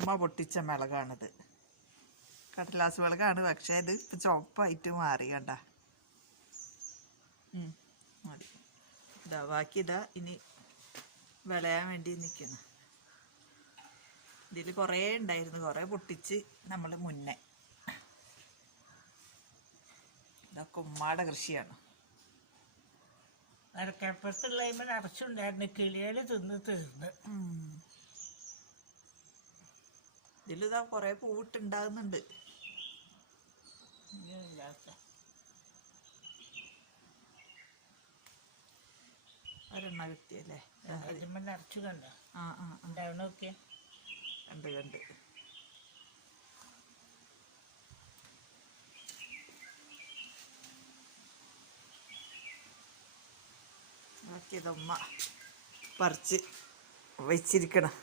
ഉമ്മ പൊട്ടിച്ച മിളകാണിത്. കടലാസ് മിളകാണ്, പക്ഷേ ഇത് ഇപ്പം ചുവപ്പായിട്ട് മാറി. കണ്ട മതി. ഇതാ ബാക്കി ഇതാ ഇനി വിളയാൻ വേണ്ടി നിൽക്കണം. ഇതിൽ കുറേ ഉണ്ടായിരുന്നു, കുറേ പൊട്ടിച്ച് നമ്മൾ മുന്നേ. ഇതൊക്കെ ഉമ്മയുടെ കൃഷിയാണ്. അരക്കപ്പുറത്തുള്ള നിറച്ചുണ്ടായിരുന്നു, കിളികള് തിന്ന് തീർന്ന്. ഇതിലിതാ കുറേ പൂവിട്ടുണ്ടാകുന്നുണ്ട്. ഒരെണ്ണ കിട്ടിയല്ലേ? നിറച്ചു കണ്ട നോക്കിയ കണ്ട് കണ്ട്. ബാക്കിയത് ഉമ്മ പറിച്ച് വെച്ചിരിക്കണം.